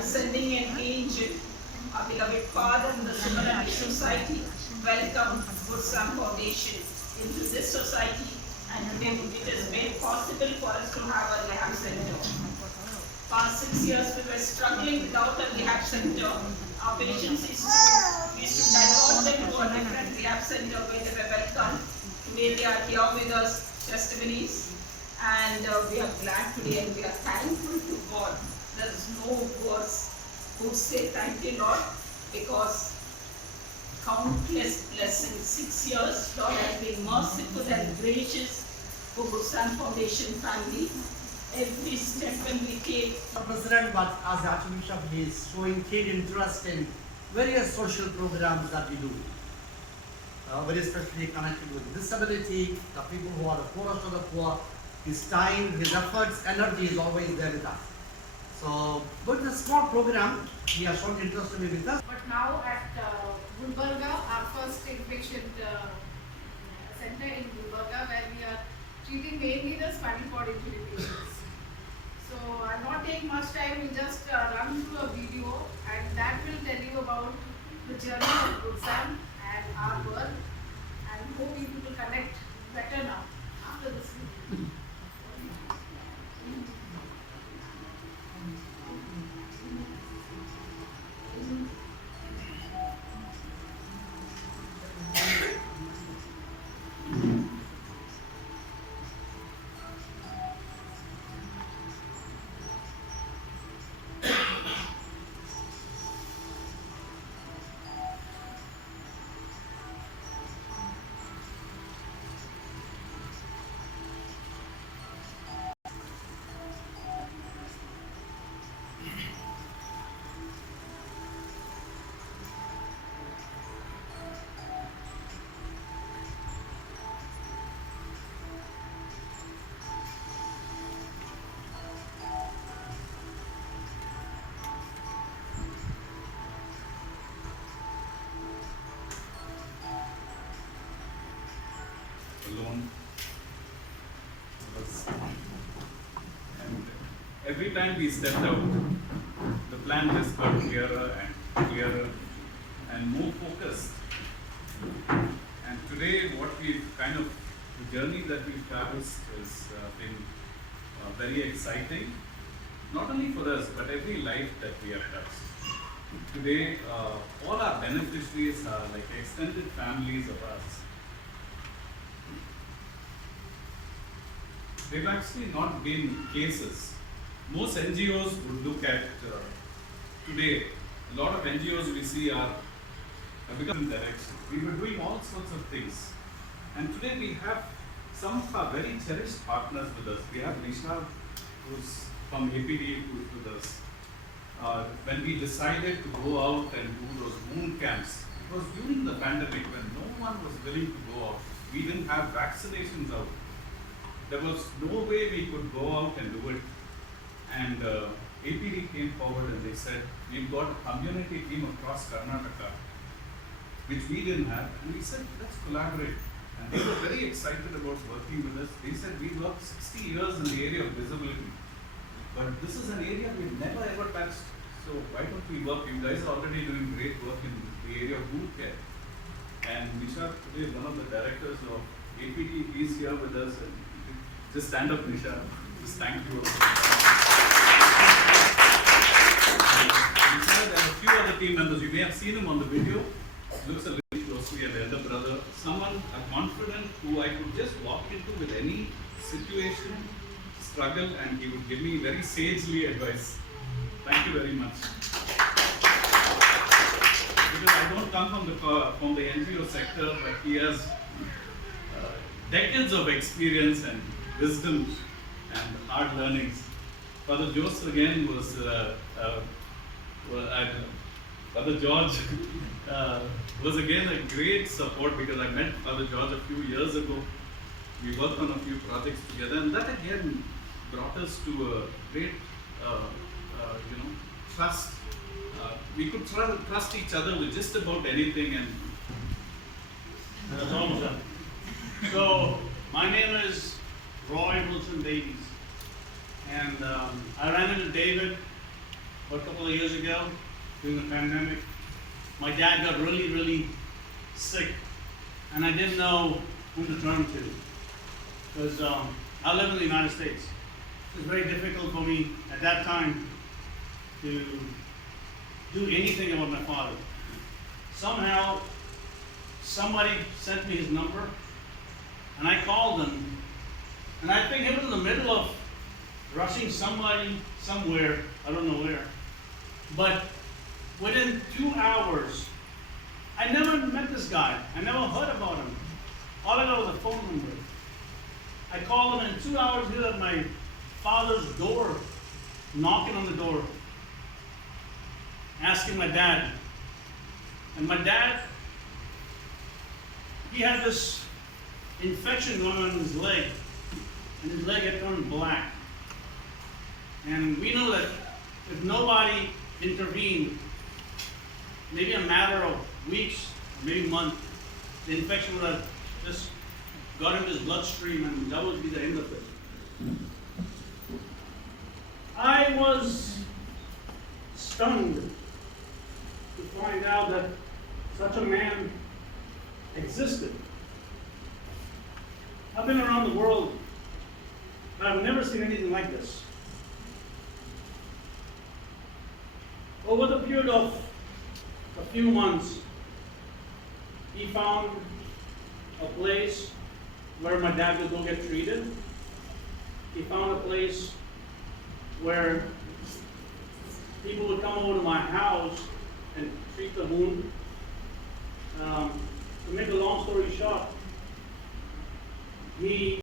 Ascending an angel, our beloved Father in the Sumanahalli society, welcome Good Sam Foundation into this society, and today it is made possible for us to have a rehab center. Past 6 years we were struggling without a rehab center. Our patients used to divert them to a different rehab center where they were welcome. Today they are here with us, testimonies, and we are glad today and we are thankful to God. There is no words who say thank you, Lord, because countless blessings. 6 years, Lord has been merciful and gracious for Good Sam Foundation family. Every step when we take. The President, but as Archbishop, he is showing keen interest in various social programs that we do. Very especially connected with disability, the people who are the poorest of the poor. His time, his efforts, energy is always there with us. So, with this small program, he has shown interest to be with us. But now at Gulbarga, our first inpatient center in Gulbarga, where we are treating mainly the spinal cord injury patients. So I'll not take much time, we'll just run through a video, and that will tell you about the journey of Good Sam and our work, and hope you will connect better now after this video. Alone. And every time we stepped out, the plan just got clearer and clearer and more focused. And today, what we've the journey that we've traversed has been very exciting, not only for us, but every life that we have touched. Today, all our beneficiaries are like extended families of us. They've actually not been cases. Most NGOs would look at today, a lot of NGOs we see have become in direction. We were doing all sorts of things. And today we have some of our very cherished partners with us. We have Nisha, who's from APD, who's with us. When we decided to go out and do those wound camps, it was during the pandemic when no one was willing to go out. We didn't have vaccinations out. There was no way we could go out and do it. And APD came forward and they said, we've got a community team across Karnataka, which we didn't have. And we said, let's collaborate. And they were very excited about working with us. They said, we worked 60 years in the area of disability. But this is an area we've never ever touched. So why don't we work? You guys are already doing great work in the area of wound care. And Nisha today is one of the directors of APD. He's here with us. And just stand up, Nisha. Just thank you. Nisha, there are a few other team members. You may have seen him on the video. Looks a little closely at the elder brother. Someone, a confidant who I could just walk into with any situation, struggle, and he would give me very sagely advice. Thank you very much. Because I don't come from the NGO sector, but he has decades of experience and wisdom and hard learnings. Father Joseph again was, Father George was again a great support because I met Father George a few years ago. We worked on a few projects together, and that again brought us to a great, trust. We could trust each other with just about anything, and that's almost done. So, my name is Roy Wilson Davies, and I ran into David a couple of years ago during the pandemic. My dad got really sick, and I didn't know whom to turn to because I live in the United States. It was very difficult for me at that time to do anything about my father. Somehow, somebody sent me his number, and I called him, and I think he was in the middle of rushing somebody somewhere, I don't know where. But within 2 hours, I never met this guy. I never heard about him. All I got was a phone number. I called him, and in 2 hours, he was at my father's door, knocking on the door, asking my dad. And my dad, he had this infection going on in his leg, and his leg had turned black. And we know that if nobody intervened, maybe a matter of weeks, maybe months, the infection would have just got into his bloodstream, and that would be the end of it. I was stunned to find out that such a man existed. I've been around the world, but I've never seen anything like this. Over the period of a few months, he found a place where my dad would go get treated. He found a place where people would come over to my house and treat the wound. To make a long story short, he